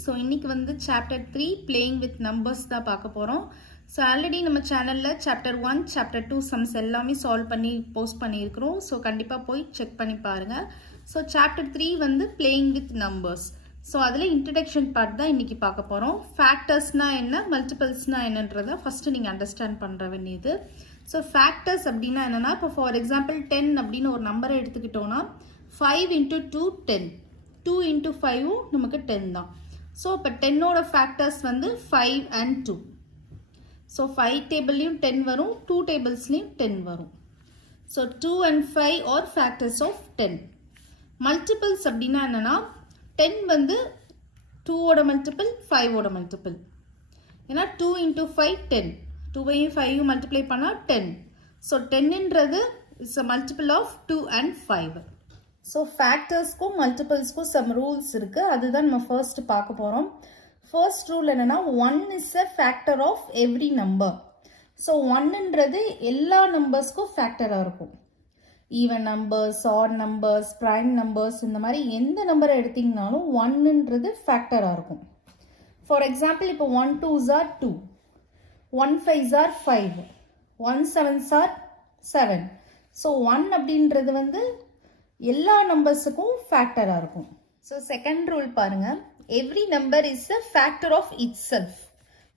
So இன்றைக்கி வந்து chapter 3 playing with numbers தான் பார்க்க போகிறோம். ஸோ ஆல்ரெடி நம்ம சேனலில் சாப்டர் 1 சாப்டர் 2 சம்ஸ் எல்லாமே சால்வ் பண்ணி போஸ்ட் பண்ணியிருக்கிறோம். ஸோ கண்டிப்பாக போய் செக் பண்ணி பாருங்கள். ஸோ சாப்டர் 3 வந்து பிளேயிங் வித் நம்பர்ஸ். ஸோ அதில் இன்ட்ரடக்ஷன் பார்ட் தான் இன்றைக்கி பார்க்க போகிறோம். ஃபேக்டர்ஸ்னால் என்ன, மல்டிபிள்ஸ்னால் என்னன்றதை ஃபஸ்ட்டு நீங்கள் அண்டர்ஸ்டாண்ட் பண்ணுற வேண்டியது. ஸோ ஃபேக்டர்ஸ் அப்படின்னா என்னென்னா, இப்போ ஃபார் எக்ஸாம்பிள் 10 அப்படின்னு ஒரு நம்பரை எடுத்துக்கிட்டோன்னா 5 into 2 10, 2 into 5 நமக்கு 10 தான். ஸோ இப்போ 10ஓட ஃபேக்டர்ஸ் வந்து 5 and 2. ஸோ 5 டேபிள்லையும் 10 வரும், 2 டேபிள்ஸ்லையும் 10 வரும். So 2 and 5 are factors of 10. Multiples அப்படின்னா என்னென்னா, 10 வந்து 2ஓட மல்டிபிள், 5ஓட மல்டிபிள். ஏன்னா 2 into 5 10, 2வையும் 5யும் மல்டிப்ளை பண்ணால் 10. ஸோ 10ன்றது is a multiple of 2 and 5. So ஃபேக்டர்ஸ்க்கும் மல்டிபிள்ஸ்க்கும் சம் ரூல்ஸ் இருக்குது. அதுதான் நம்ம ஃபர்ஸ்ட் பார்க்க போகிறோம். ஃபர்ஸ்ட் ரூல் என்னென்னா, 1 is a factor of every number. So 1ன்றது எல்லா நம்பர்ஸ்க்கும் ஃபேக்டராக இருக்கும். Even numbers, odd numbers, prime numbers, இந்த மாதிரி எந்த நம்பரை எடுத்திங்கனாலும் 1ன்றது ஃபேக்டராக இருக்கும். ஃபார் எக்ஸாம்பிள் இப்போ 1 2s are 2, 1 5s are 5, 1 7s are 7. So 1 அப்படின்றது வந்து எல்லா நம்பர்ஸுக்கும் ஃபேக்டராக இருக்கும். ஸோ செகண்ட் ரூல் பாருங்கள், every number is a factor of itself.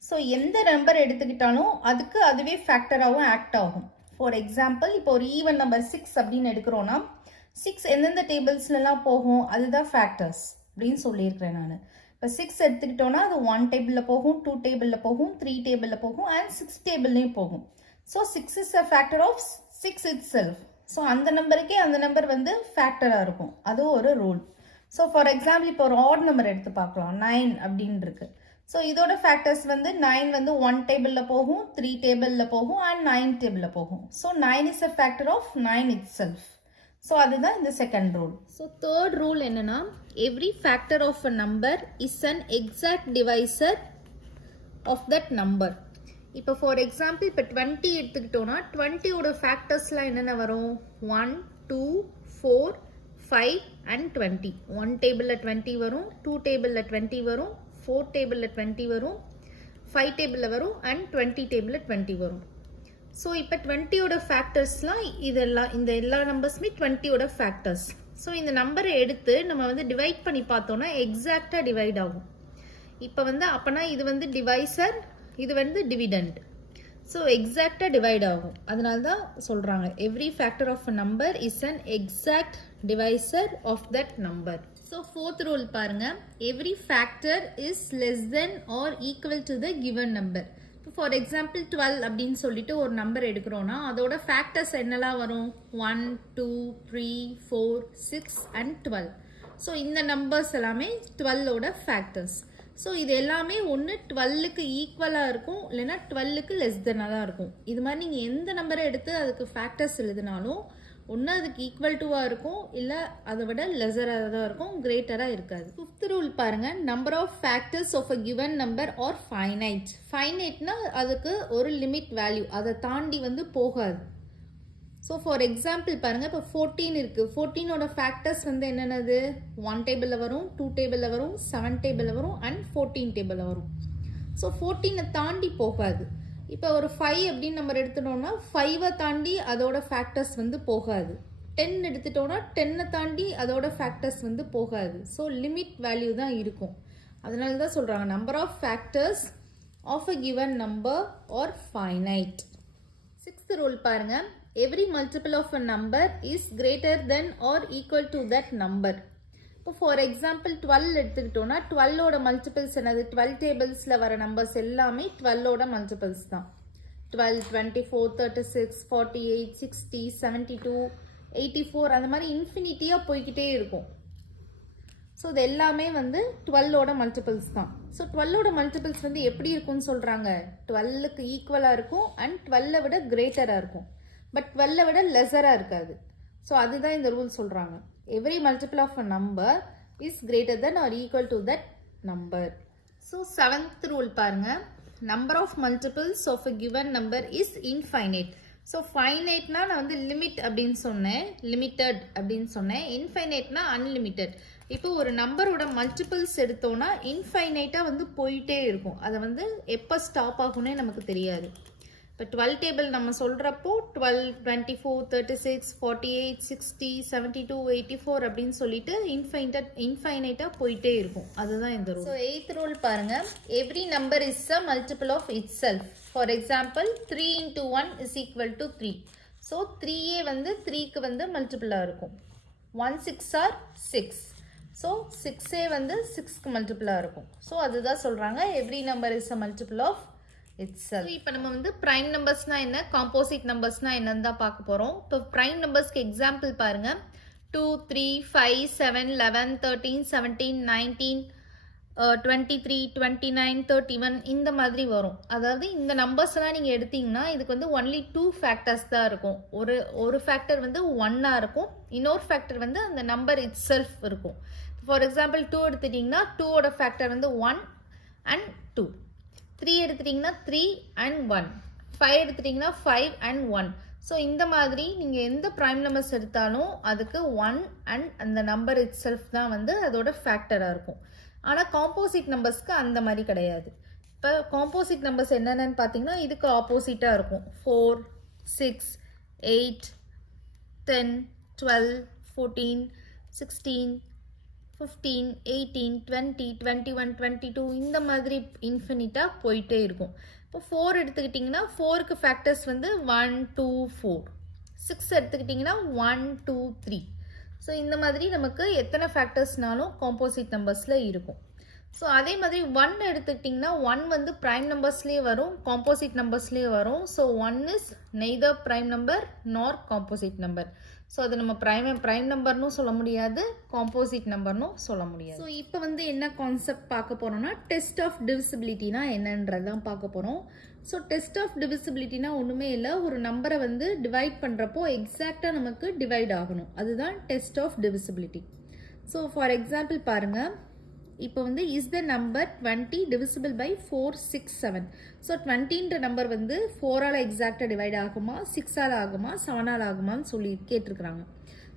So எந்த நம்பர் எடுத்துக்கிட்டாலும் அதுக்கு அதுவே ஃபேக்டராகவும் ஆக்ட் ஆகும். ஃபார் எக்ஸாம்பிள் இப்போ ஒரு ஈவன் நம்பர் 6 அப்படின்னு எடுக்கிறோன்னா, 6 எந்தெந்த டேபிள்ஸ்லாம் போகும், அதுதான் ஃபேக்டர்ஸ் அப்படின்னு சொல்லியிருக்கிறேன் நான். இப்போ 6 எடுத்துக்கிட்டோன்னா அது 1 டேபிளில் போகும், 2 டேபிளில் போகும், 3 டேபிளில் போகும் அண்ட் 6 டேபிள்லேயும் போகும். So 6 is a factor of 6 itself. So அந்த நம்பருக்கே அந்த நம்பர் வந்து ஃபேக்டராக இருக்கும். அதுவும் ஒரு ரூல். ஸோ ஃபார் எக்ஸாம்பிள் இப்போ ஒரு ஆட் நம்பர் எடுத்து பார்க்கலாம், 9 அப்படின்னு இருக்கு. ஸோ இதோட ஃபேக்டர்ஸ் வந்து 9 வந்து 1 டேபிளில் போகும், 3 டேபிளில் போகும் அண்ட் 9 டேபிளில் போகும். So 9 is a factor of 9 itself. So அதுதான் இந்த second rule. So third rule என்னன்னா, every factor of a number is an exact divisor of that number. இப்போ ஃபார் எக்ஸாம்பிள் இப்போ 20 எடுத்துக்கிட்டோன்னா 20ஓட ஃபேக்டர்ஸ்லாம் என்னென்ன வரும், 1 2 4 5 அண்ட் 20. 1 டேபிளில் 20 வரும், 2 டேபிளில் 20 வரும், 4 டேபிளில் 20 வரும், 5 டேபிளில் வரும் அண்ட் 20 டேபிளில் 20 வரும். ஸோ இப்போ 20ஓட ஃபேக்டர்ஸ்லாம் இதெல்லாம், இந்த எல்லா நம்பர்ஸுமே 20ஓட ஃபேக்டர்ஸ். ஸோ இந்த நம்பரை எடுத்து நம்ம வந்து டிவைட் பண்ணி பார்த்தோன்னா எக்ஸாக்டாக டிவைட் ஆகும். இப்போ வந்து அப்போனா இது வந்து டிவைசர், இது வந்து டிவிடெண்ட். ஸோ எக்ஸாக்டாக டிவைட் ஆகும். அதனால தான் சொல்கிறாங்க every factor of a number is an exact divisor of that number. So fourth rule பாருங்கள், every factor is less then or equal to the given number. இப்போ ஃபார் எக்ஸாம்பிள் 12 அப்படின்னு சொல்லிட்டு ஒரு நம்பர் எடுக்கிறோன்னா அதோட ஃபேக்டர்ஸ் என்னெல்லாம் வரும், 1 2 3 4 6 அண்ட் 12. ஸோ இந்த numbers எல்லாமே 12ஓட ஃபேக்டர்ஸ். ஸோ இது எல்லாமே ஒன்று 12க்கு ஈக்குவலாக இருக்கும், இல்லைன்னா 12க்கு லெஸ் தென்னாக தான் இருக்கும். இது மாதிரி நீங்கள் எந்த நம்பரை எடுத்து அதுக்கு ஃபேக்டர்ஸ் எழுதினாலும் ஒன்று அதுக்கு ஈக்குவல் டுவாக இருக்கும், இல்லை அதை விட லெஸராக தான் இருக்கும், கிரேட்டராக இருக்காது. ஃபிஃப்த் ரூல் பாருங்கள், number of factors of a given number are finite. ஃபைனைட்னா அதுக்கு ஒரு லிமிட் வேல்யூ, அதை தாண்டி வந்து போகாது. ஸோ ஃபார் எக்ஸாம்பிள் பாருங்கள், இப்போ 14 இருக்குது. 14ஓட ஃபேக்டர்ஸ் வந்து என்னென்னது, 1 டேபிளில் வரும், 2 டேபிளில் வரும், 7 டேபிளில் வரும் அண்ட் 14 டேபிளில் வரும். ஸோ 14 தாண்டி போகாது. இப்போ ஒரு 5 அப்படின்னு நம்பர் எடுத்துட்டோம்னா 5 தாண்டி அதோட ஃபேக்டர்ஸ் வந்து போகாது. 10 எடுத்துட்டோம்னா 10 தாண்டி அதோட ஃபேக்டர்ஸ் வந்து போகாது. ஸோ லிமிட் வேல்யூ தான் இருக்கும். அதனால தான் சொல்கிறாங்க number of factors of a given number are finite. Sixth rule பாருங்கள், every multiple of a number is greater than or equal to that number. இப்போ ஃபார் எக்ஸாம்பிள் 12 எடுத்துக்கிட்டோன்னா 12ஓட மல்டிபிள்ஸ் என்னது, 12 டேபிள்ஸில் வர நம்பர்ஸ் எல்லாமே 12ஓட மல்டிபிள்ஸ் தான். 12 24 36 48 60 72 84 அந்த மாதிரி இன்ஃபினிட்டியாக போய்கிட்டே இருக்கும். ஸோ இது எல்லாமே வந்து 12ஓட மல்டிபிள்ஸ் தான். ஸோ 12ஓட மல்டிபிள்ஸ் வந்து எப்படி இருக்கும்னு சொல்கிறாங்க, 12க்கு ஈக்குவலாக இருக்கும் அண்ட் 12 விட கிரேட்டராக இருக்கும், பட் 12 விட லெஸராக இருக்காது. ஸோ அதுதான் இந்த ரூல் சொல்கிறாங்க, every multiple of a number is greater then or equal to that number. So seventh rule பாருங்கள், number of multiples of a given number is infinite. So ஃபைனைட்னா நான் வந்து லிமிட் அப்படின்னு சொன்னேன், லிமிட்டட் அப்படின்னு சொன்னேன். இன்ஃபைனைட்னா அன்லிமிட்டட். இப்போ ஒரு நம்பரோட மல்டிபிள்ஸ் எடுத்தோம்னா இன்ஃபைனைட்டாக வந்து போயிட்டே இருக்கும். அதை வந்து எப்போ ஸ்டாப் ஆகும்னே நமக்கு தெரியாது. இப்போ 12 டேபிள் நம்ம சொல்கிறப்போ 12, 24, 36, 48, 60, 72, 84 அப்படின்னு சொல்லிட்டு இன்ஃபைனைட்டாக போயிட்டே இருக்கும். அதுதான் இந்த ரூல். ஸோ 8th ரூல் பாருங்கள். Every number is a multiple of itself. For example 3 × 1 is equal to 3. So 3ஏ வந்து 3க்கு வந்து மல்டிபிளாக இருக்கும். 1 6 ஆர் 6. ஸோ 6ஏ வந்து 6க்கு மல்டிபிளாக இருக்கும். ஸோ அதுதான் சொல்கிறாங்க every number is a multiple of itself. இப்போ நம்ம வந்து ப்ரைம் நம்பர்ஸ்னால் என்ன, காம்போசிட் நம்பர்ஸ்னால் என்னன்னு தான் பார்க்க போகிறோம். இப்போ ப்ரைம் நம்பர்ஸ்க்கு எக்ஸாம்பிள் பாருங்கள். 2, 3, 5, 7, 11, 13, 17, 19, 23, 29, 31 இந்த மாதிரி வரும். அதாவது இந்த நம்பர்ஸ்லாம் நீங்கள் எடுத்தீங்கன்னா இதுக்கு வந்து ஒன்லி 2 ஃபேக்டர்ஸ் தான் இருக்கும். ஒரு ஃபேக்டர் வந்து 1ஆக இருக்கும், இன்னொரு ஃபேக்டர் வந்து அந்த நம்பர் இட் செல்ஃப் இருக்கும். ஃபார் எக்ஸாம்பிள் 2 எடுத்துட்டிங்கன்னா 2ஓட ஃபேக்டர் வந்து 1 அண்ட் 2. 3 எடுத்துட்டிங்கன்னா 3 and 1. 5 எடுத்துட்டிங்கன்னா 5 and 1. ஸோ இந்த மாதிரி நீங்கள் எந்த ப்ரைம் நம்பர்ஸ் எடுத்தாலும் அதுக்கு 1 அண்ட் அந்த நம்பர் இட் செல்ஃப் தான் வந்து அதோட ஃபேக்டராக இருக்கும். ஆனால் காம்போசிட் நம்பர்ஸ்க்கு அந்த மாதிரி கிடையாது. இப்போ காம்போசிட் நம்பர்ஸ் என்னென்னு பார்த்தீங்கன்னா இதுக்கு ஆப்போசிட்டாக இருக்கும். 4, 6, 8, 10, 12, 14, 16, 15, 18, 20, 21, 22 இந்த மாதிரி இன்ஃபினிட்டாக போயிட்டே இருக்கும். இப்போ 4 எடுத்துக்கிட்டிங்கன்னா 4க்கு ஃபேக்டர்ஸ் வந்து 1, 2, 4. 6 எடுத்துக்கிட்டிங்கன்னா 1, 2, 3. ஸோ இந்த மாதிரி நமக்கு எத்தனை ஃபேக்டர்ஸ்னாலும் காம்போசிட் நம்பர்ஸில் இருக்கும். ஸோ அதே மாதிரி 1 எடுத்துக்கிட்டிங்கன்னா 1 வந்து ப்ரைம் நம்பர்ஸ்லேயே வரும், காம்போசிட் நம்பர்ஸ்லேயே வரும். So 1 is neither prime number நார் காம்போசிட் நம்பர். ஸோ அது நம்ம ப்ரைம் நம்பர்னும் சொல்ல முடியாது, காம்போசிட் நம்பர்னும் சொல்ல முடியாது. ஸோ இப்போ வந்து என்ன கான்செப்ட் பார்க்க போகிறோம்னா டெஸ்ட் ஆஃப் டிவிசிபிலிட்டினா என்னன்றதான் பார்க்க போகிறோம். ஸோ டெஸ்ட் ஆஃப் டிவிசிபிலிட்டினா ஒன்றுமே இல்லை, ஒரு நம்பரை வந்து டிவைட் பண்ணுறப்போ எக்ஸாக்டாக நமக்கு டிவைட் ஆகணும். அதுதான் test of divisibility. So for example பாருங்கள். இப்போ வந்து is the number 20 divisible by 4, 6, 7. So 20ன்ற நம்பர் வந்து 4ஆல் எக்ஸாக்டாக டிவைட் ஆகுமா, 6ஆல் ஆகுமா, 7ஆல் ஆகுமான்னு சொல்லி கேட்டிருக்கிறாங்க.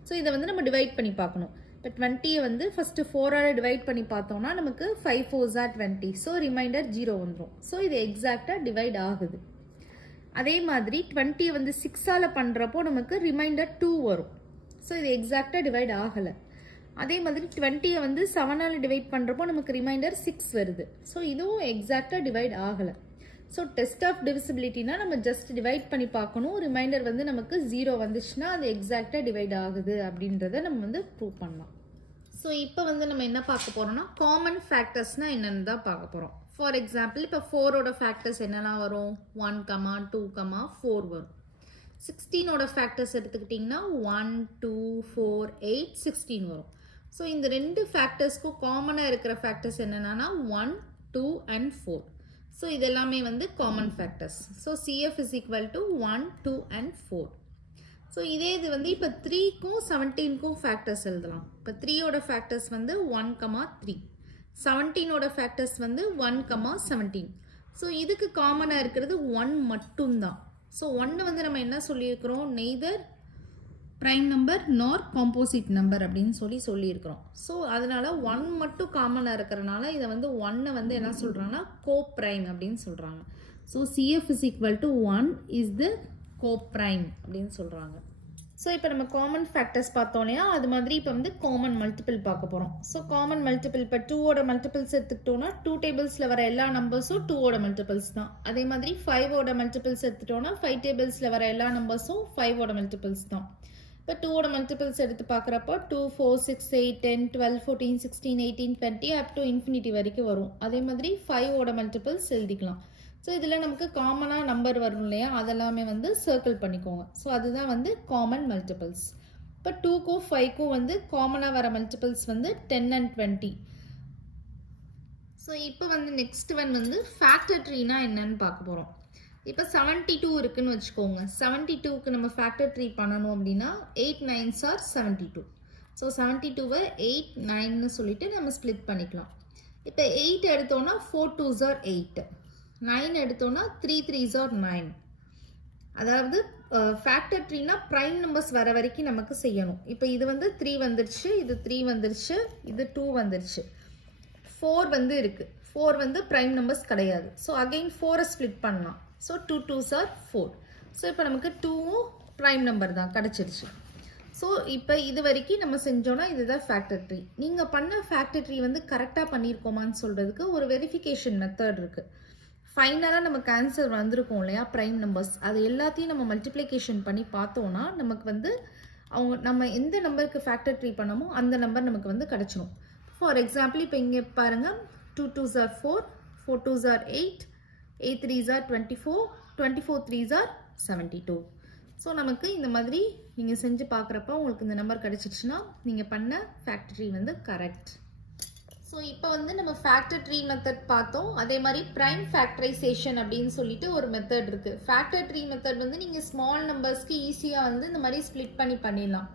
ஸோ இதை வந்து நம்ம டிவைட் பண்ணி பார்க்கணும். இப்போ 20யை வந்து ஃபஸ்ட்டு 4ஆல் டிவைட் பண்ணி பார்த்தோம்னா நமக்கு 5 4s are 20. ஸோ ரிமைண்டர் 0 வந்துடும். ஸோ இது எக்ஸாக்டாக டிவைட் ஆகுது. அதே மாதிரி 20யை வந்து 6ஆல் பண்ணுறப்போ நமக்கு ரிமைண்டர் 2 வரும். ஸோ இது எக்ஸாக்டாக டிவைட் ஆகலை. அதே மாதிரி 20யை வந்து 7ஆல் டிவைட் பண்ணுறப்போ நமக்கு ரிமைண்டர் 6 வருது. ஸோ இதுவும் எக்ஸாக்டாக டிவைட் ஆகலை. ஸோ டெஸ்ட் ஆஃப் டிவிசிபிலிட்டினா நம்ம ஜஸ்ட் டிவைட் பண்ணி பார்க்கணும். ரிமைண்டர் வந்து நமக்கு 0 வந்துச்சுன்னா அது எக்ஸாக்டாக டிவைட் ஆகுது அப்படின்றத நம்ம வந்து ப்ரூவ் பண்ணலாம். ஸோ இப்போ வந்து நம்ம என்ன பார்க்க போகிறோம்னா காமன் ஃபேக்டர்ஸ்னால் என்னென்னு தான் பார்க்க போகிறோம். ஃபார் எக்ஸாம்பிள் இப்போ 4ஓட ஃபேக்டர்ஸ் என்னெல்லாம் வரும், 1, 2, 4 வரும். 16ஓட ஃபேக்டர்ஸ் எடுத்துக்கிட்டிங்கன்னா 1, 2, 4, 8, 16 வரும். ஸோ இந்த ரெண்டு ஃபேக்டர்ஸ்க்கும் காமனாக இருக்கிற ஃபேக்டர்ஸ் என்னென்னா 1, 2 and 4. ஸோ இது எல்லாமே வந்து common factors. So CF is equal to 1, 2 and 4. So இதே இது வந்து இப்போ 3க்கும் 17க்கும் ஃபேக்டர்ஸ் எழுதலாம். இப்போ 3ஓட ஃபேக்டர்ஸ் வந்து 1, 3. 17ஓட ஃபேக்டர்ஸ் வந்து 1, 17. ஸோ இதுக்கு காமனாக இருக்கிறது 1 மட்டும்தான். ஸோ 1 வந்து நம்ம என்ன சொல்லியிருக்கிறோம், நெய்தர் ப்ரைம் நம்பர் நார் காம்போசிட் நம்பர் அப்படின்னு சொல்லியிருக்கிறோம். ஸோ அதனால் 1 மட்டும் காமனாக இருக்கிறனால இதை வந்து 1 வந்து என்ன சொல்கிறாங்கன்னா கோப்ரைம் அப்படின்னு சொல்கிறாங்க. So CF is equal to 1 is the coprime அப்படின்னு சொல்கிறாங்க. ஸோ இப்போ நம்ம காமன் ஃபேக்டர்ஸ் பார்த்தோம் இல்லையா, அது மாதிரி இப்போ வந்து காமன் மல்டிபிள் பார்க்க போகிறோம். ஸோ காமன் மல்டிபிள் இப்போ 2ஓட மல்டிபிள்ஸ் எடுத்துக்கிட்டோன்னா 2 டேபிள்ஸில் வர எல்லா நம்பர்ஸும் 2ஓட மல்டிபிள்ஸ் தான். அதே மாதிரி 5ஓட மல்டிபிள்ஸ் எடுத்துட்டோன்னா 5 டேபிள்ஸில் வர எல்லா நம்பர்ஸும் 5ஓட மல்டிபிள்ஸ் தான். இப்போ 2ஓட மல்டிபிள்ஸ் எடுத்து பார்க்குறப்போ 2, 4, 6, 8, 10, 12, 14, 16, 18, 20 அப் டு இன்ஃபினிட்டி வரைக்கும் வரும். அதே மாதிரி 5ஓட மல்டிபிள்ஸ் எழுதிக்கலாம். ஸோ இதில் நமக்கு காமனாக நம்பர் வரும் இல்லையா, அதெல்லாமே வந்து சர்க்கிள் பண்ணிக்கோங்க. ஸோ அதுதான் வந்து காமன் மல்டிபிள்ஸ். இப்போ 2க்கும் 5க்கும் வந்து காமனாக வர மல்டிபிள்ஸ் வந்து 10 and 20. ஸோ இப்போ வந்து நெக்ஸ்ட் ஒன் வந்து ஃபேக்டர் ட்ரீனா என்னன்னு பார்க்க போகிறோம். இப்போ 72 இருக்குன்னு வச்சுக்கோங்க. 72க்கு நம்ம ஃபேக்டர் ட்ரீ பண்ணணும் அப்படின்னா 8 9s are 72. ஸோ 72வை 8, 9ன்னு சொல்லிட்டு நம்ம ஸ்ப்ளிட் பண்ணிக்கலாம். இப்போ 8 எடுத்தோன்னா 4 2s are 8. 9 எடுத்தோன்னா 3 3s are 9. அதாவது ஃபேக்டர் ட்ரீனா ப்ரைம் நம்பர்ஸ் வர வரைக்கும் நமக்கு செய்யணும். இப்போ இது வந்து 3 வந்துருச்சு, இது 3 வந்துருச்சு, இது 2 வந்துருச்சு, 4 வந்து இருக்குது. 4 வந்து ப்ரைம் நம்பர்ஸ் கிடையாது. ஸோ அகெயின் 4 ஸ்ப்ளிட் பண்ணலாம். So 2 2s are 4. ஸோ இப்போ நமக்கு 2வும் ப்ரைம் நம்பர் தான் கிடச்சிருச்சு. ஸோ இப்போ இது வரைக்கும் நம்ம செஞ்சோன்னா இதுதான் ஃபேக்டர் ட்ரீ. நீங்கள் பண்ண ஃபேக்டர் ட்ரீ வந்து கரெக்டாக பண்ணியிருக்கோமான்னு சொல்கிறதுக்கு ஒரு வெரிஃபிகேஷன் மெத்தட் இருக்குது. ஃபைனலாக நமக்கு ஆன்சர் வந்திருக்கும் இல்லையா ப்ரைம் நம்பர்ஸ், அது எல்லாத்தையும் நம்ம மல்டிப்ளிகேஷன் பண்ணி பார்த்தோன்னா நமக்கு வந்து நம்ம எந்த நம்பருக்கு ஃபேக்டர் ட்ரீ பண்ணமோ அந்த நம்பர் நமக்கு வந்து கிடச்சிடும். ஃபார் எக்ஸாம்பிள் இப்போ இங்கே பாருங்கள், 2 2s are 4, 4 2s are 8, 8 3s are 24, 24 3s are 72. So நமக்கு இந்த மாதிரி நீங்கள் செஞ்சு பார்க்குறப்ப உங்களுக்கு இந்த நம்பர் கிடச்சிருச்சுன்னா நீங்கள் பண்ண ஃபேக்டர் ட்ரீ வந்து கரெக்ட். ஸோ இப்போ வந்து நம்ம ஃபேக்டர் ட்ரீ மெத்தட் பார்த்தோம். அதே மாதிரி ப்ரைம் ஃபேக்டரைசேஷன் அப்படின்னு சொல்லிட்டு ஒரு மெத்தட் இருக்குது. ஃபேக்டர் ட்ரீ மெத்தட் வந்து நீங்கள் ஸ்மால் நம்பர்ஸ்க்கு ஈஸியாக வந்து இந்த மாதிரி ஸ்ப்ளிட் பண்ணி பண்ணிடலாம்.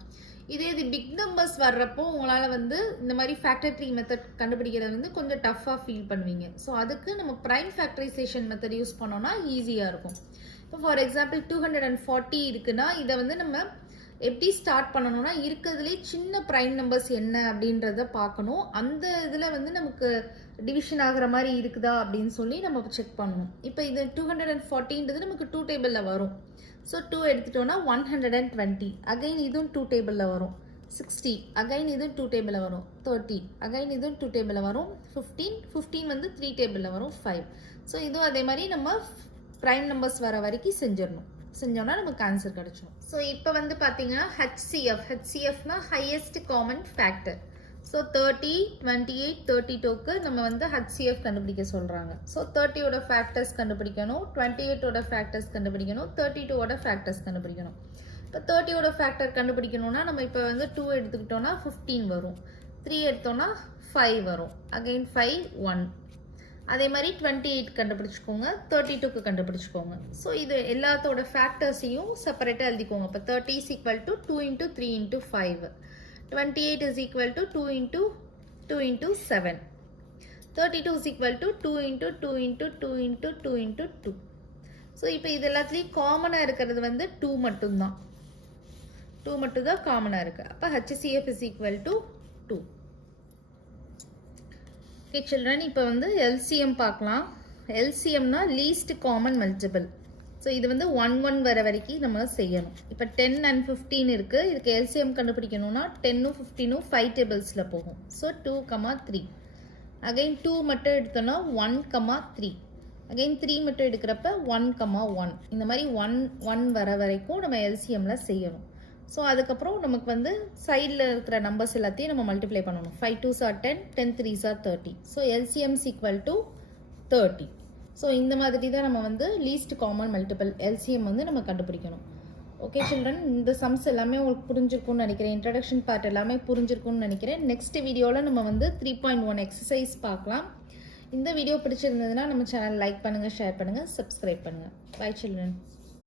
இதே இது பிக் நம்பர்ஸ் வர்றப்போ உங்களால் வந்து இந்த மாதிரி ஃபேக்டர் ட்ரீ மெத்தட் கண்டுபிடிக்கிறது வந்து கொஞ்சம் டஃப்பாக ஃபீல் பண்ணுவீங்க. ஸோ அதுக்கு நம்ம ப்ரைம் ஃபேக்டரைசேஷன் மெத்தட் யூஸ் பண்ணோன்னா ஈஸியாக இருக்கும். இப்போ ஃபார் எக்ஸாம்பிள் 240 இருக்குன்னா இதை வந்து நம்ம எப்படி ஸ்டார்ட் பண்ணணும்னா இருக்கிறதுலே சின்ன ப்ரைம் நம்பர்ஸ் என்ன அப்படின்றத பார்க்கணும். அந்த இதில் வந்து நமக்கு டிவிஷன் ஆகிற மாதிரி இருக்குதா அப்படின்னு சொல்லி நம்ம செக் பண்ணணும். இப்போ இது 240ன்றது நமக்கு 2 டேபிளில் வரும். ஸோ 2 எடுத்துட்டோன்னா 120. அகைன் இதுவும் 2 டேபிளில் வரும். 60 அகைன் இதுவும் 2 டேபிளில் வரும். 30 அகைன் இதுவும் 2 டேபிளில் வரும். 15 வந்து 3 டேபிளில் வரும். 5. ஸோ இதுவும் அதே மாதிரி நம்ம ப்ரைம் நம்பர்ஸ் வர வரைக்கும் செஞ்சோன்னா நமக்கு ஆன்சர் கிடச்சிடும். ஸோ இப்போ வந்து பார்த்தீங்கன்னா ஹெச்சிஎஃப்னா ஹையஸ்ட் காமன் ஃபேக்டர். ஸோ 30, 28, 32க்கு நம்ம வந்து ஹெச்சிஎஃப் கண்டுபிடிக்க சொல்கிறாங்க. ஸோ 30யோட ஃபேக்டர்ஸ் கண்டுபிடிக்கணும், 28ஓட ஃபேக்டர்ஸ் கண்டுபிடிக்கணும், 32ஓட ஃபேக்டர்ஸ் கண்டுபிடிக்கணும். இப்போ 30யோட ஃபேக்டர் கண்டுபிடிக்கணும்னா நம்ம இப்போ வந்து 2 எடுத்துக்கிட்டோன்னா 15 வரும், 3 எடுத்தோன்னா 5 வரும், அகெயின் 5 1. அதே மாதிரி 28 கண்டுபிடிச்சிக்கோங்க, 32க்கு கண்டுபிடிச்சிக்கோங்க. ஸோ இது எல்லாத்தோட ஃபேக்டர்ஸையும் செப்பரேட்டாக எழுதிக்கோங்க. இப்போ 30 is equal to 2 into 3 into 5, 28 is equal to 2 into 2 into 7, 32 is equal to 2 into 2 into 2 into 2 into 2. So இப்போ இது எல்லாத்துலேயும் காமனாக இருக்கிறது வந்து 2 மட்டும்தான். 2 மட்டும் தான் காமனாக இருக்குது. அப்போ HCF is equal to 2. Okay children, இப்போ வந்து எல்சிஎம் பார்க்கலாம். எல்சிஎம்னா லீஸ்ட் காமன் மல்டிபிள். ஸோ இது வந்து 1 1 வர வரைக்கும் நம்ம செய்யணும். இப்போ 10 and 15 இருக்குது. இதுக்கு எல்சிஎம் கண்டுபிடிக்கணும்னா 10ம் 15ம் 5 டேபிள்ஸில் போகும். ஸோ 2, 3. அகைன் 2 மட்டும் எடுத்தோன்னா 1, 3. அகைன் 3 மட்டும் எடுக்கிறப்ப 1, 1. இந்த மாதிரி 1 1 வர வரைக்கும் நம்ம எல்சிஎம்மில் செய்யணும். ஸோ அதுக்கப்புறம் நமக்கு வந்து சைடில் இருக்கிற நம்பர்ஸ் எல்லாத்தையும் நம்ம மல்டிப்ளை பண்ணணும். 5 2s are 10, 10 3s are 30. So LCM is equal to 30. So இந்த மாதிரி தான் நம்ம வந்து லீஸ்ட் காமன் மல்டிபிள் எல்சிஎம் வந்து நம்ம கண்டுபிடிக்கணும். ஓகே சில்ட்ரன், இந்த சம்ஸ் எல்லாமே உங்களுக்கு புரிஞ்சிருக்கும்னு நினைக்கிறேன். இன்ட்ரடக்ஷன் பார்ட் எல்லாமே புரிஞ்சிருக்கும்னு நினைக்கிறேன். நெக்ஸ்ட் வீடியோவில் நம்ம வந்து 3.1 எக்ஸசைஸ் பார்க்கலாம். இந்த வீடியோ பிடிச்சிருந்ததுன்னா நம்ம சேனல் லைக் பண்ணுங்கள், ஷேர் பண்ணுங்கள், சப்ஸ்கிரைப் பண்ணுங்கள். Bye children.